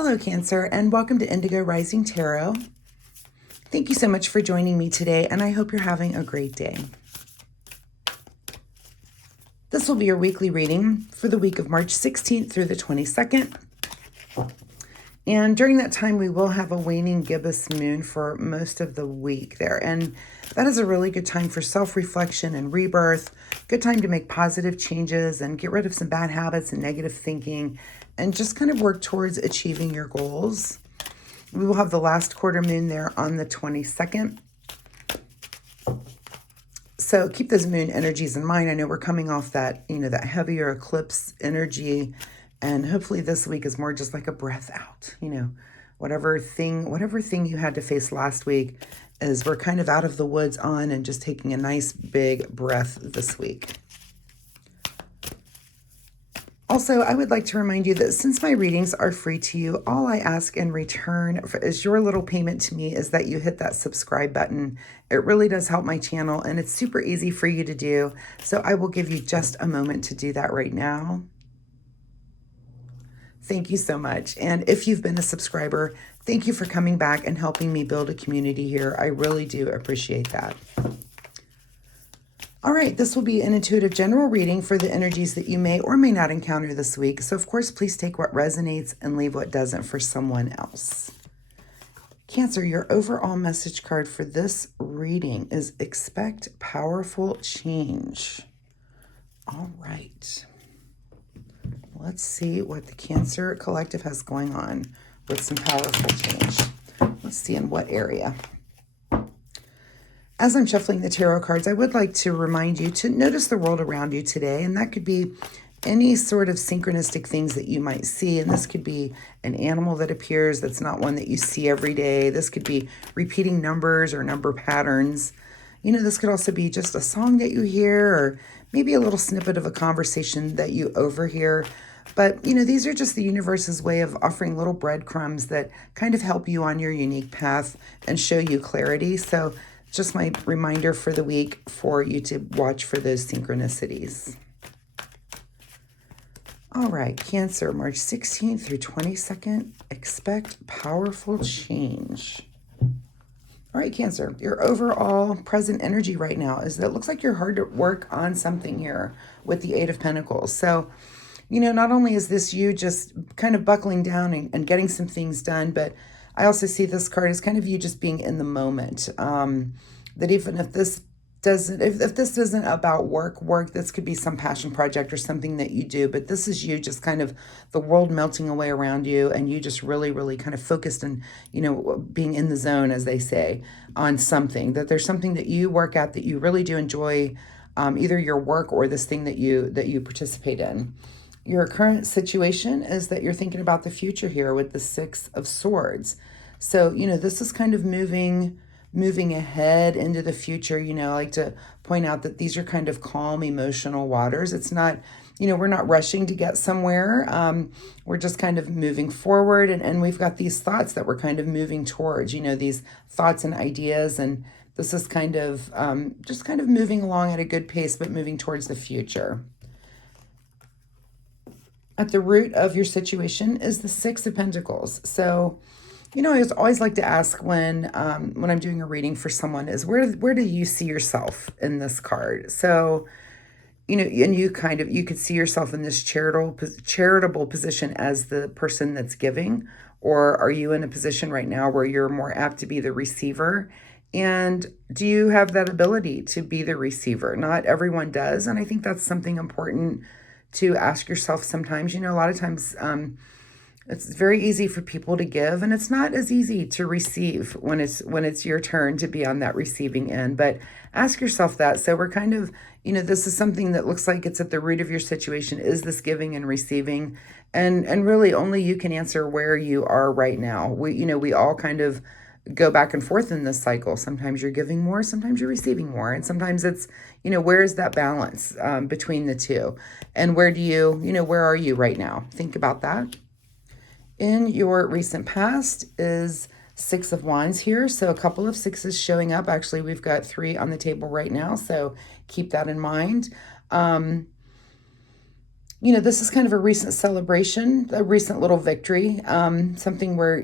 Hello, Cancer, and welcome to Indigo Rising Tarot. Thank you so much for joining me today, and I hope you're having a great day. This will be your weekly reading for the week of March 16th through the 22nd. And during that time, we will have a waning gibbous moon for most of the week there. And that is a really good time for self-reflection and rebirth. Good time to make positive changes and get rid of some bad habits and negative thinking and just kind of work towards achieving your goals. We will have the last quarter moon there on the 22nd. So keep those moon energies in mind. I know we're coming off that, that heavier eclipse energy. And hopefully this week is more just like a breath out, whatever thing you had to face last week is we're kind of out of the woods on and just taking a nice big breath this week. Also, I would like to remind you that since my readings are free to you, all I ask in return is your little payment to me is that you hit that subscribe button. It really does help my channel and it's super easy for you to do. So I will give you just a moment to do that right now. Thank you so much. And if you've been a subscriber, thank you for coming back and helping me build a community here. I really do appreciate that. All right, this will be an intuitive general reading for the energies that you may or may not encounter this week. So of course, please take what resonates and leave what doesn't for someone else. Cancer, your overall message card for this reading is expect powerful change. All right. Let's see what the Cancer Collective has going on with some powerful change. Let's see in what area. As I'm shuffling the tarot cards, I would like to remind you to notice the world around you today, and that could be any sort of synchronistic things that you might see, and this could be an animal that appears that's not one that you see every day. This could be repeating numbers or number patterns. This could also be just a song that you hear or maybe a little snippet of a conversation that you overhear. But, these are just the universe's way of offering little breadcrumbs that kind of help you on your unique path and show you clarity. So just my reminder for the week for you to watch for those synchronicities. All right, Cancer, March 16th through 22nd, expect powerful change. All right, Cancer, your overall present energy right now is that it looks like you're hard at work on something here with the Eight of Pentacles. So, not only is this you just kind of buckling down and getting some things done, but I also see this card as kind of you just being in the moment. That even if this doesn't, if this isn't about work, this could be some passion project or something that you do, but this is you just kind of the world melting away around you and you just really, really kind of focused and, being in the zone, as they say, on something, that there's something that you work at that you really do enjoy, either your work or this thing that you participate in. Your current situation is that you're thinking about the future here with the Six of Swords. So, this is kind of moving ahead into the future. I like to point out that these are kind of calm emotional waters. It's not, we're not rushing to get somewhere. We're just kind of moving forward and we've got these thoughts that we're kind of moving towards, these thoughts and ideas. And this is kind of just kind of moving along at a good pace, but moving towards the future. At the root of your situation is the Six of Pentacles. So, I always like to ask when I'm doing a reading for someone is where do you see yourself in this card? So, and you could see yourself in this charitable position as the person that's giving, or are you in a position right now where you're more apt to be the receiver? And do you have that ability to be the receiver? Not everyone does, and I think that's something important to ask yourself sometimes. A lot of times it's very easy for people to give, and it's not as easy to receive when it's your turn to be on that receiving end. But ask yourself that. So we're kind of, this is something that looks like it's at the root of your situation, is this giving and receiving. And really only you can answer where you are right now. We all kind of go back and forth in this cycle. Sometimes you're giving more, sometimes you're receiving more. And sometimes it's, where is that balance between the two? And where do you, where are you right now? Think about that. In your recent past is Six of Wands here. So a couple of sixes showing up. Actually, we've got 3 on the table right now. So keep that in mind. this is kind of a recent celebration, a recent little victory, something where,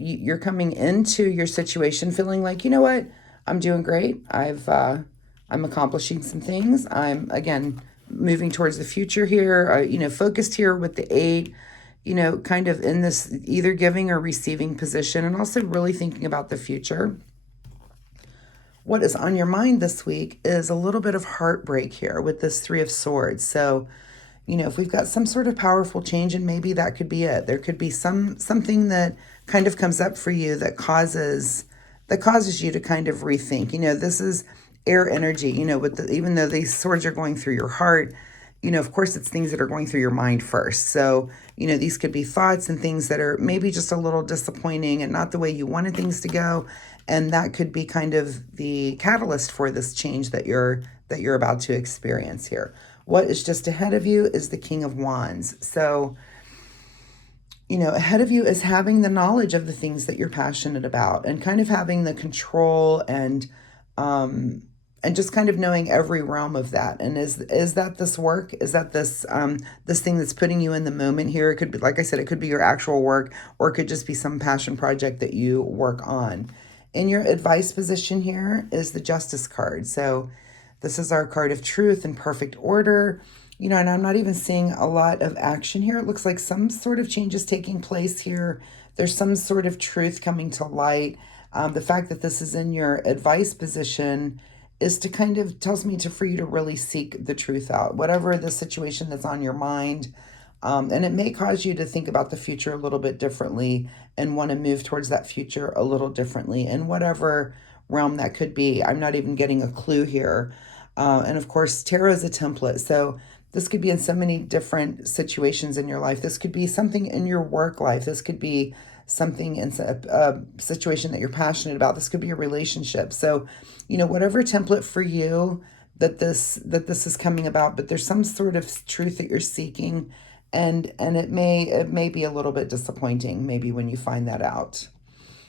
you're coming into your situation feeling like, you know what, I'm doing great. I'm accomplishing some things. I'm, again, moving towards the future here, focused here with the 8, kind of in this either giving or receiving position, and also really thinking about the future. What is on your mind this week is a little bit of heartbreak here with this 3 of Swords. So, if we've got some sort of powerful change, and maybe that could be it. There could be something that kind of comes up for you that causes you to kind of rethink. This is air energy. Even though these swords are going through your heart, of course, it's things that are going through your mind first. So, these could be thoughts and things that are maybe just a little disappointing and not the way you wanted things to go. And that could be kind of the catalyst for this change that you're about to experience here. What is just ahead of you is the King of Wands. So, ahead of you is having the knowledge of the things that you're passionate about, and kind of having the control and just kind of knowing every realm of that. And is that this work? Is that this thing that's putting you in the moment here? It could be, like I said, it could be your actual work, or it could just be some passion project that you work on. In your advice position here is the Justice card. So this is our card of truth and perfect order. And I'm not even seeing a lot of action here. It looks like some sort of change is taking place here. There's some sort of truth coming to light. The fact that this is in your advice position is to kind of tells me for you to really seek the truth out, whatever the situation that's on your mind. And it may cause you to think about the future a little bit differently and want to move towards that future a little differently in whatever realm that could be. I'm not even getting a clue here. And of course, tarot is a template. So this could be in so many different situations in your life. This could be something in your work life. This could be something in a situation that you're passionate about. This could be a relationship. So, whatever template for you that this is coming about, but there's some sort of truth that you're seeking, and it may be a little bit disappointing maybe when you find that out.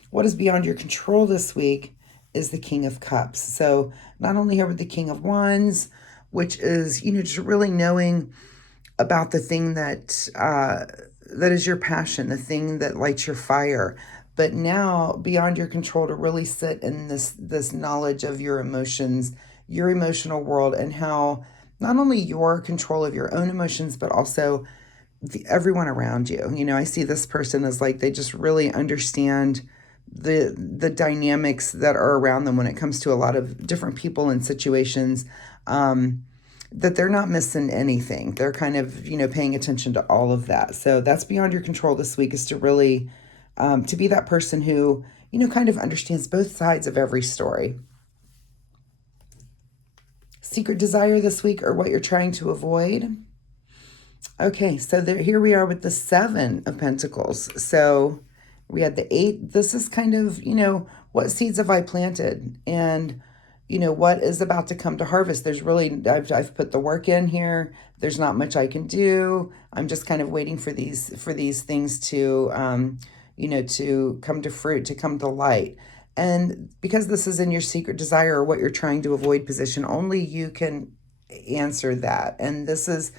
What is beyond your control this week is the King of Cups. So not only here with the King of Wands, which is, just really knowing about the thing that is your passion, the thing that lights your fire. But now beyond your control to really sit in this knowledge of your emotions, your emotional world, and how not only your control of your own emotions, but also everyone around you. I see this person as like they just really understand the dynamics that are around them when it comes to a lot of different people and situations. That they're not missing anything. They're kind of, paying attention to all of that. So that's beyond your control this week, is to really, to be that person who, kind of understands both sides of every story. Secret desire this week, or what you're trying to avoid. Okay, so here we are with the 7 of Pentacles. So we had the 8. This is kind of, what seeds have I planted? And, what is about to come to harvest? There's really, I've put the work in here. There's not much I can do. I'm just kind of waiting for these things to, to come to fruit, to come to light. And because this is in your secret desire, or what you're trying to avoid position, only you can answer that. And this is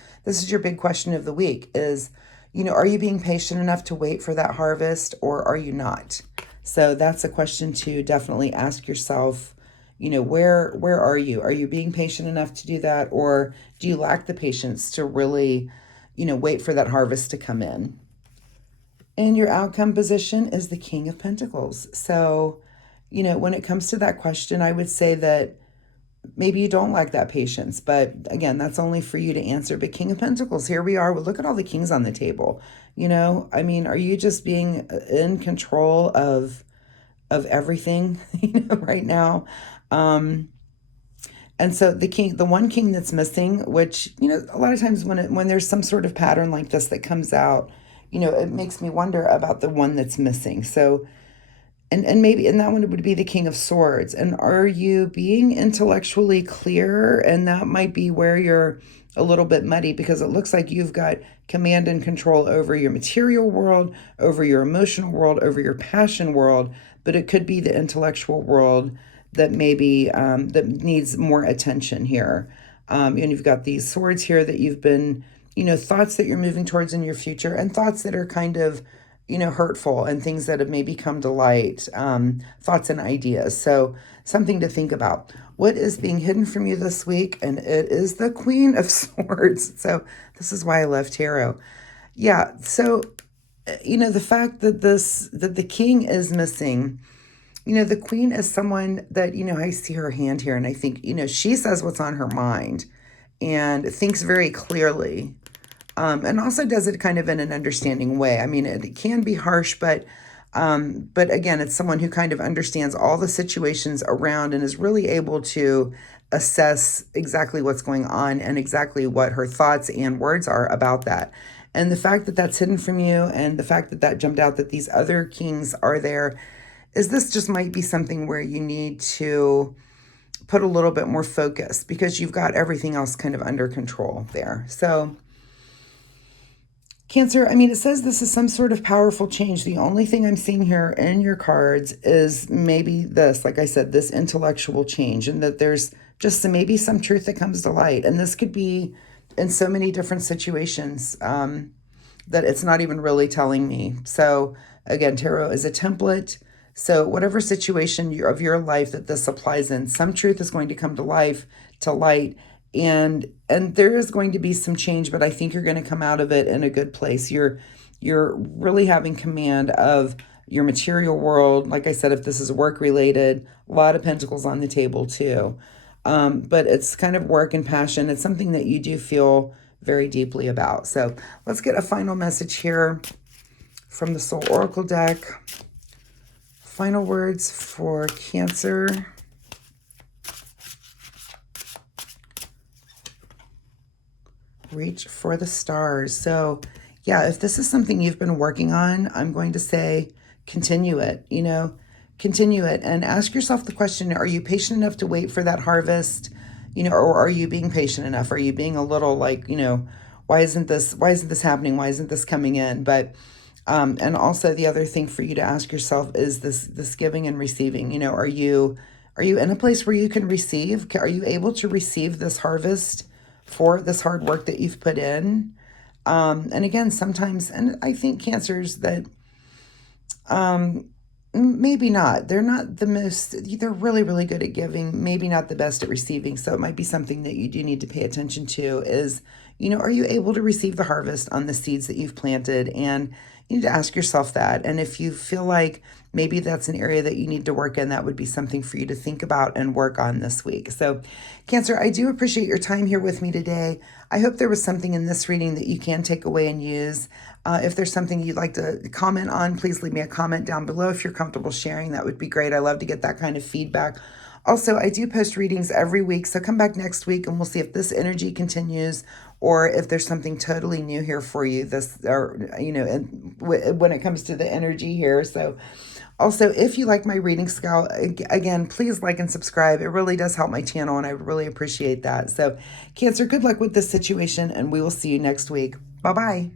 your big question of the week is, are you being patient enough to wait for that harvest, or are you not? So that's a question to definitely ask yourself. Where are you? Are you being patient enough to do that, or do you lack the patience to really, wait for that harvest to come in? And your outcome position is the King of Pentacles. So, when it comes to that question, I would say that maybe you don't lack that patience, but again, that's only for you to answer. But King of Pentacles, here we are. Well, look at all the kings on the table. Are you just being in control of everything, right now? And so the one king that's missing, which, a lot of times when there's some sort of pattern like this that comes out, it makes me wonder about the one that's missing. So, and that one would be the King of Swords. And are you being intellectually clear? And that might be where you're a little bit muddy, because it looks like you've got command and control over your material world, over your emotional world, over your passion world, but it could be the intellectual world that maybe that needs more attention here. And you've got these swords here that you've been thoughts that you're moving towards in your future, and thoughts that are kind of, hurtful, and things that have maybe come to light, thoughts and ideas. So something to think about. What is being hidden from you this week? And it is the Queen of Swords. So this is why I love tarot. Yeah. So, the fact that the king is missing, the queen is someone that, I see her hand here, and I think, she says what's on her mind and thinks very clearly, and also does it kind of in an understanding way. I mean, it can be harsh, but again, it's someone who kind of understands all the situations around and is really able to assess exactly what's going on and exactly what her thoughts and words are about that. And the fact that that's hidden from you, and the fact that that jumped out, that these other kings are there, is this just might be something where you need to put a little bit more focus, because you've got everything else kind of under control there. So Cancer, I mean, it says this is some sort of powerful change. The only thing I'm seeing here in your cards is maybe this, like I said, this intellectual change, and that there's just maybe some truth that comes to light. And this could be in so many different situations, that it's not even really telling me. So again, tarot is a template. So whatever situation of your life that this applies in, some truth is going to come to light, and there is going to be some change, but I think you're going to come out of it in a good place. You're really having command of your material world. Like I said, if this is work related, a lot of pentacles on the table too. But it's kind of work and passion. It's something that you do feel very deeply about. So let's get a final message here from the Soul Oracle deck. Final words for Cancer. Reach for the stars. So yeah, if this is something you've been working on, I'm going to say continue it, continue it, and ask yourself the question, are you patient enough to wait for that harvest? Or are you being patient enough? Are you being a little like, why isn't this happening? Why isn't this coming in? But and also the other thing for you to ask yourself is this giving and receiving. Are you in a place where you can receive? Are you able to receive this harvest for this hard work that you've put in? And again, sometimes, and I think Cancers that maybe not, they're not the most, they're really, really good at giving, maybe not the best at receiving. So it might be something that you do need to pay attention to is, are you able to receive the harvest on the seeds that you've planted? And you need to ask yourself that. And if you feel like maybe that's an area that you need to work in, that would be something for you to think about and work on this week. So Cancer, I do appreciate your time here with me today. I hope there was something in this reading that you can take away and use. If there's something you'd like to comment on, please leave me a comment down below. If you're comfortable sharing, that would be great. I love to get that kind of feedback. Also, I do post readings every week, so come back next week and we'll see if this energy continues or if there's something totally new here for you. When it comes to the energy here. So also, if you like my reading style, again, please like and subscribe. It really does help my channel, and I really appreciate that. So Cancer, good luck with this situation, and we will see you next week. Bye-bye.